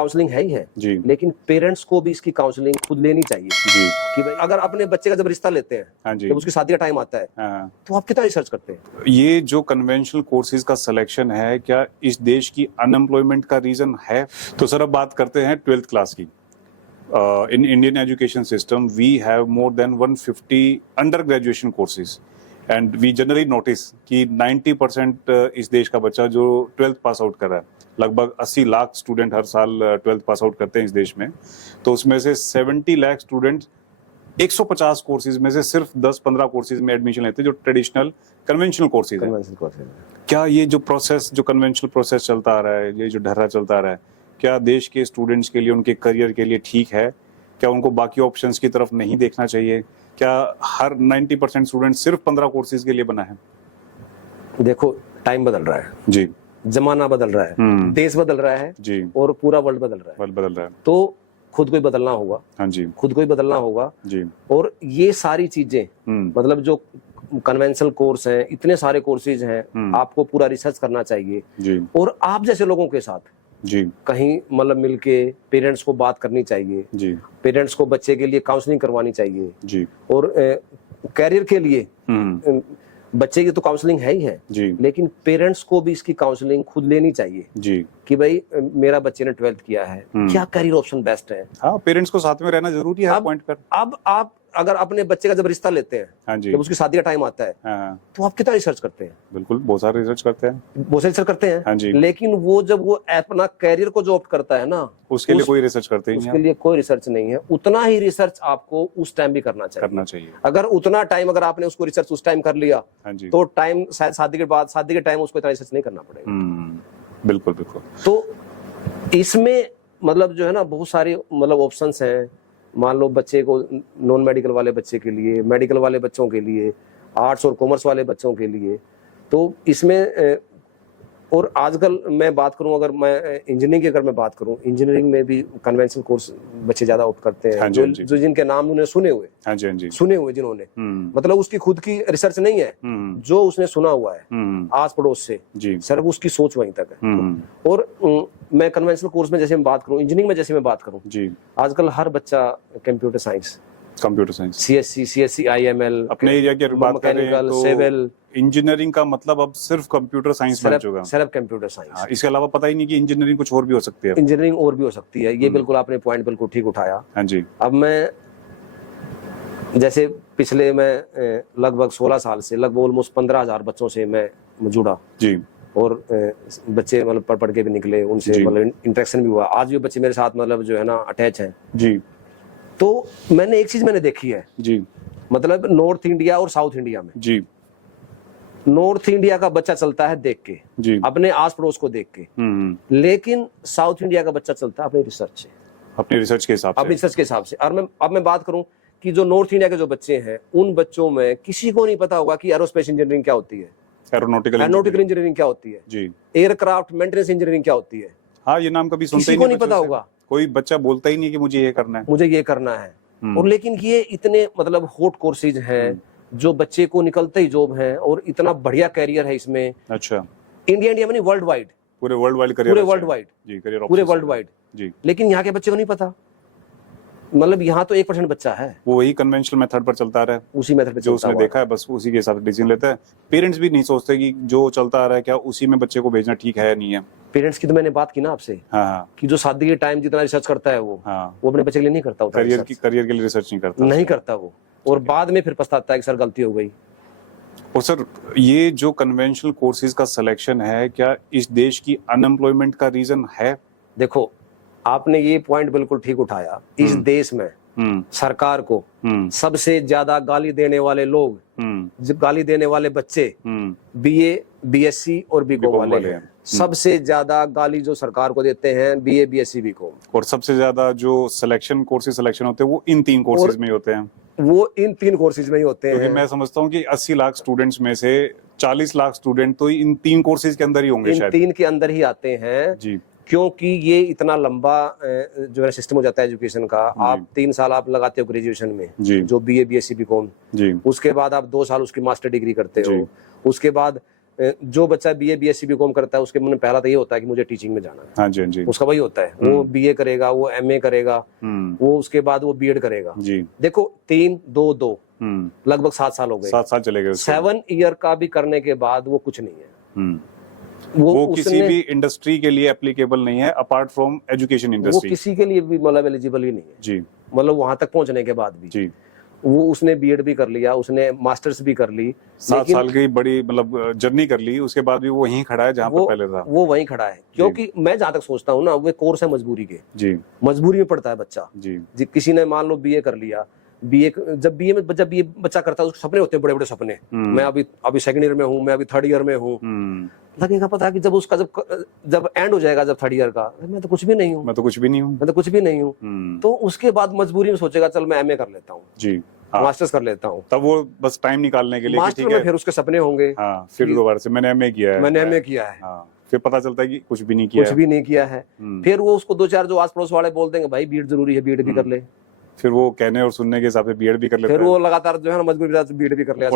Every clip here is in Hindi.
काउंसलिंग है ही है जी लेकिन पेरेंट्स को भी इसकी काउंसलिंग खुद लेनी चाहिए जी कि भाई अगर अपने बच्चे का जब रिश्ता लेते हैं, हाँ जी जब उसकी शादी का टाइम आता है, हाँ। तो आप कितना रिसर्च करते हैं? ये जो कन्वेंशनल कोर्सेज का सिलेक्शन है, क्या इस देश की अनएम्प्लॉयमेंट का रीजन है? तो सर अब बात करते हैं 12th क्लास की। In Indian education system we have more than 150 under graduation courses and we generally notice कि 90% इस देश का बच्चा जो 12th पास आउट कर रहा है, लगभग 80 लाख स्टूडेंट हर साल 12th पास आउट करते हैं इस देश में, तो उसमें से 70 लाख स्टूडेंट 150 कोर्सेज में से सिर्फ 10-15 कोर्सेज में एडमिशन लेते हैं जो ट्रेडिशनल कन्वेंशनल कोर्सेज है। क्या ये जो प्रोसेस, जो कन्वेंशनल प्रोसेस चलता आ रहा है, ये जो ढर्रा चलता आ रहा है, क्या देश के स्टूडेंट्स के लिए, उनके करियर के लिए ठीक है? क्या उनको बाकी ऑप्शंस की तरफ नहीं देखना चाहिए? क्या हर 90% स्टूडेंट सिर्फ 15 कोर्सेज के लिए बना है? देखो, टाइम बदल रहा है जी, जमाना बदल रहा है, देश बदल रहा है जी, और पूरा वर्ल्ड बदल रहा है। वर्ल्ड बदल रहा है। तो खुद को ही बदलना होगा। हाँ जी, खुद को ही बदलना होगा जी, और ये सारी चीजें मतलब जो कन्वेंशनल कोर्स हैं, इतने सारे कोर्सेज हैं, आपको पूरा रिसर्च करना चाहिए जी, और आप जैसे लोगों के साथ जी, कहीं मतलब मिलके पेरेंट्स को बात करनी चाहिए, जी, पेरेंट्स को बच्चे के लिए काउंसलिंग करवानी चाहिए जी, और कैरियर के लिए बच्चे की तो काउंसलिंग है ही है जी, लेकिन पेरेंट्स को भी इसकी काउंसलिंग खुद लेनी चाहिए जी। कि भाई मेरा बच्चे ने 12th किया है, क्या कैरियर ऑप्शन बेस्ट है। हाँ, पेरेंट्स को साथ में रहना जरूरी है हर पॉइंट पर। अब आप अगर अपने बच्चे का जब रिश्ता लेते हैं, हाँ जी, जब उसकी शादी का टाइम आता है, हाँ, तो आप कितना रिसर्च करते हैं? बिल्कुल, बहुत सारे रिसर्च करते हैं। बहुत रिसर्च करते हैं, हाँ जी, लेकिन वो जब वो अपना कैरियर को जो ऑप्ट करता है ना, उसके लिए कोई रिसर्च करते ही उसके नहीं लिए कोई रिसर्च नहीं है। उतना ही रिसर्च आपको उस टाइम भी करना चाहिए। अगर उतना टाइम अगर आपने उसको रिसर्च उस टाइम कर लिया, हाँ जी, तो टाइम शादी के बाद, शादी के टाइम उसको इतना रिसर्च नहीं करना पड़ेगा। बिल्कुल बिल्कुल। तो इसमें मतलब जो है ना, बहुत सारे मतलब ऑप्शंस हैं। मान लो बच्चे को, नॉन मेडिकल वाले बच्चे के लिए, मेडिकल वाले बच्चों के लिए, आर्ट्स और कॉमर्स वाले बच्चों के लिए, तो इसमें और आजकल मैं बात करूं, अगर मैं इंजीनियरिंग की अगर मैं बात करूं, इंजीनियरिंग में भी कन्वेंशनल कोर्स बच्चे ज्यादा ऑप्ट करते हैं। हाँ जो जी, जो जिनके नाम उन्हें सुने हुए, हाँ जी, हाँ जी, सुने हुए जिन्होंने, मतलब उसकी खुद की रिसर्च नहीं है, जो उसने सुना हुआ है आस पड़ोस से, सिर्फ उसकी सोच वहीं तक है। और मैं कन्वेंशनल कोर्स में जैसे मैं बात करूं, इंजीनियरिंग में जैसे मैं बात करूं, जी, आजकल हर बच्चा कंप्यूटर साइंस, सीएससी, आईएमएल, अपने एरिया की बात करें तो सिविल, इंजीनियरिंग का मतलब अब सिर्फ कंप्यूटर साइंस बन चुका है, सिर्फ कंप्यूटर साइंस। इसके अलावा पता ही नहीं कि इंजीनियरिंग कुछ और भी हो सकती है। इंजीनियरिंग और भी हो सकती है, ये बिल्कुल आपने पॉइंट बिल्कुल ठीक उठाया। हाँ जी। अब मैं जैसे पिछले मैं लगभग 16 साल से लगभग ऑलमोस्ट 15,000 बच्चों से मैं जुड़ा जी, और बच्चे मतलब पढ़ के भी निकले, उनसे मतलब इंटरेक्शन भी हुआ। आज भी बच्चे मेरे साथ मतलब जो है ना अटैच हैं जी। तो मैंने एक चीज मैंने देखी है जी, मतलब नॉर्थ इंडिया और साउथ इंडिया में जी, नॉर्थ इंडिया का बच्चा चलता है देख के जी, अपने आस पड़ोस को देख के, लेकिन साउथ इंडिया का बच्चा चलता है अपनी रिसर्च से, अपनी रिसर्च के हिसाब से। और अब मैं बात करूं कि जो नॉर्थ इंडिया के जो बच्चे हैं, उन बच्चों में किसी को नहीं पता होगा कि एरोस्पेस इंजीनियरिंग क्या होती है, एरोनॉटिकल इंजीनियरिंग क्या होती है जी, एयरक्राफ्ट मेंटेनेंस इंजीनियरिंग क्या होती है। हाँ, ये नाम कभी सुनते ही नहीं, पता होगा। कोई बच्चा बोलता ही नहीं कि मुझे ये करना है, और लेकिन ये इतने मतलब हॉट कोर्सेज हैं जो बच्चे को निकलते ही जॉब है और इतना बढ़िया कैरियर है इसमें। अच्छा, इंडिया में नहीं, वर्ल्ड वाइड, पूरे वर्ल्ड वाइड जी, लेकिन यहाँ के बच्चे को नहीं पता। मतलब यहाँ तो 1% बच्चा है, वो वही कन्वेंशनल मेथड पर चलता रहा है, उसी मेथड पे जो उसने देखा है बस उसी के हिसाब से डिसीजन लेता है। पेरेंट्स भी नहीं सोचते कि जो चलता आ रहा है क्या उसी में बच्चे को भेजना ठीक है या नहीं है। पेरेंट्स की तो मैंने बात की ना आपसे, हाँ, कि जो शादी के टाइम जितना रिसर्च करता है वो, हाँ, वो अपने बच्चे के लिए नहीं करता, करियर के लिए रिसर्च नहीं करता वो, और बाद में फिर पछताता है कि सर गलती हो गई। और सर ये जो कन्वेंशनल कोर्सेज का सिलेक्शन है, क्या इस देश की अनएम्प्लॉयमेंट का रीजन है? देखो, आपने ये पॉइंट बिल्कुल ठीक उठाया। इस देश में सरकार को सबसे ज्यादा गाली देने वाले लोग, गाली देने वाले बच्चे बीए, बीएससी और बीकॉम वाले हैं। सबसे ज्यादा गाली जो सरकार को देते हैं बीए, बीएससी, बीकॉम, और सबसे ज्यादा जो सिलेक्शन कोर्सेज सिलेक्शन होते हैं वो इन 3 कोर्सेज में होते हैं, वो इन 3 कोर्सेज में ही होते हैं। क्योंकि मैं समझता हूँ कि 80 लाख स्टूडेंट्स में से 40 लाख स्टूडेंट तो इन 3 कोर्सेज के अंदर ही होंगे, शायद 3 के अंदर ही आते हैं जी, क्योंकि ये इतना लंबा जो है सिस्टम हो जाता है एजुकेशन का। आप 3 साल आप लगाते हो ग्रेजुएशन में जी, जो बीए, बीएससी, बीकॉम जी, उसके बाद आप 2 साल उसकी मास्टर डिग्री करते हो, उसके बाद जो बच्चा बीए बीएससी बीकॉम करता है उसके मन में पहला तो ये होता है कि मुझे टीचिंग में जाना है। हाँ जी, हाँ जी। उसका वही होता है, वो बीए करेगा, वो एमए करेगा, वो उसके बाद वो बीएड करेगा जी। देखो 3-2-2 लगभग 7 साल हो गए, 7 साल चले गए। 7 ईयर का भी करने के बाद वो कुछ नहीं है, वो किसी भी इंडस्ट्री के लिए एप्लीकेबल नहीं है अपार्ट फ्रॉम एजुकेशन इंडस्ट्री। वो किसी के लिए भी मतलब एलिजिबल ही नहीं है जी। मतलब वहां तक पहुंचने के बाद भी जी वो उसने बीएड भी कर लिया, उसने मास्टर्स भी कर ली, 7 साल की बड़ी मतलब जर्नी कर ली, उसके बाद भी वो वहीं खड़ा है जहां पर पहले था। वो वहीं खड़ा है क्योंकि मैं जहां तक सोचता हूँ ना, वो कोर्स है मजबूरी के जी, मजबूरी में पड़ता है बच्चा जी। किसी ने मान लो बीए कर लिया, जब बीए बच्चा करता है उसके सपने होते हैं, बड़े बड़े सपने, मैं अभी सेकंड ईयर में हूँ, मैं अभी थर्ड ईयर में हूँ, लगेगा पता कि जब उसका जब एंड हो जाएगा, जब थर्ड ईयर का, मैं तो कुछ भी नहीं हूँ, मैं तो कुछ भी नहीं हूँ, तो उसके बाद मजबूरी में सोचेगा चल मैं एमए कर लेता हूँ जी, मास्टर्स कर लेता हूँ, तब वो बस टाइम निकालने के लिए मास्टर में फिर उसके सपने होंगे, फिर दोबारा से मैंने एमए किया है, फिर पता चलता है कि कुछ भी नहीं किया है, फिर वो उसको 2-4 जो आस पड़ोस वाले बोल देंगे भाई बीएड जरूरी है, बीएड भी कर ले, फिर वो कहने और सुनने के हिसाब से बीएड भी कर लेता है, फिर वो लगातार जो है ना मजबूरी बीएड भी कर लिया,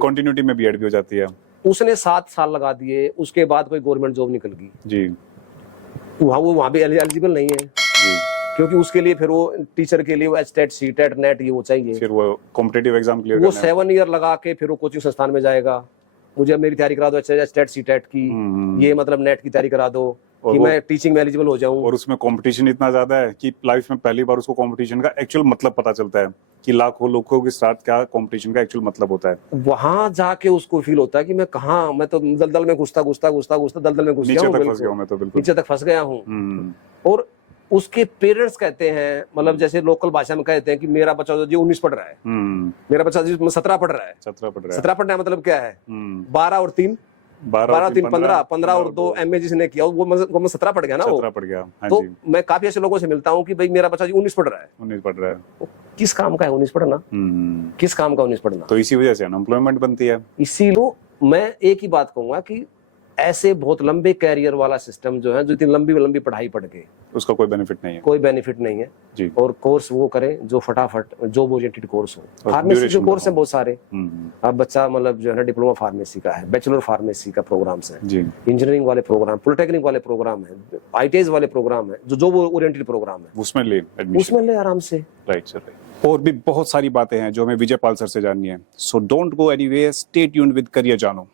कंटिन्यूटी में बीएड भी हो जाती है। उसने 7 साल लगा दिए, उसके बाद कोई गवर्नमेंट जॉब निकल गई जी, वहां भी एलिजिबल नहीं है जी, क्योंकि उसके लिए फिर वो टीचर के लिए वो एचटेट सीटेट नेट ये वो चाहिए, फिर वो कॉम्पिटिटिव एग्जाम क्लियर वो 7 ईयर लगा के फिर वो कोचिंग संस्थान में जाएगा, मुझे मेरी तैयारी करा दो एचटेट सीटेट की, ये मतलब नेट की तैयारी करा दो कि मैं टीचिंग में एलिजिबल हो जाऊं, और उसमें कंपटीशन इतना ज्यादा है कि लाइफ में पहली बार उसको कंपटीशन का एक्चुअल मतलब पता चलता है कि लाखों लोगों के साथ क्या कंपटीशन का एक्चुअल मतलब होता है। वहां जाके उसको फील होता है कि मैं कहाँ, मैं तो दलदल में घुसता दलदल में घुस गया हूं, मैं तो बिल्कुल नीचे तक फंस गया हूँ। और उसके पेरेंट्स कहते हैं, मतलब जैसे लोकल भाषा में कहते हैं कि मेरा बच्चा जो 19 पढ़ रहा है, मेरा बच्चा 17 पढ़ रहा है, 17 पढ़ना मतलब क्या है, 12 और 3 15 और 2 एमए जिसने किया वो 17 पढ़ गया ना, 17 पढ़ गया। तो मैं काफी ऐसे लोगों से मिलता हूँ कि भाई मेरा बच्चा 19 पढ़ रहा है, किस काम का है 19 पढ़ना, किस काम का 19 पढ़ना, तो इसी वजह से अनएम्प्लॉयमेंट बनती है। इसीलिए मैं एक ही बात कहूंगा कि ऐसे बहुत लंबे कैरियर वाला सिस्टम जो है, जो इतनी लंबी पढ़ाई पढ़ के उसका कोई बेनिफिट नहीं है जी। और कोर्स वो करें जो फटाफट जॉब ओरिएंटेड कोर्स हो, फार्मेसी के कोर्स हैं बहुत सारे, अब बच्चा मतलब जो है ना डिप्लोमा फार्मेसी का है, बैचलर फार्मेसी का प्रोग्राम्स है, इंजीनियरिंग वाले प्रोग्राम, पॉलिटेक्निक वाले प्रोग्राम है, आईटीआई वाले प्रोग्राम है, जो जॉब ओरिएंटेड प्रोग्राम है, उसमें ले आराम से। Right sir. और भी बहुत सारी बातें हैं जो हमें विजय पाल सर से जाननी है, so don't go anywhere, stay tuned with career जानो।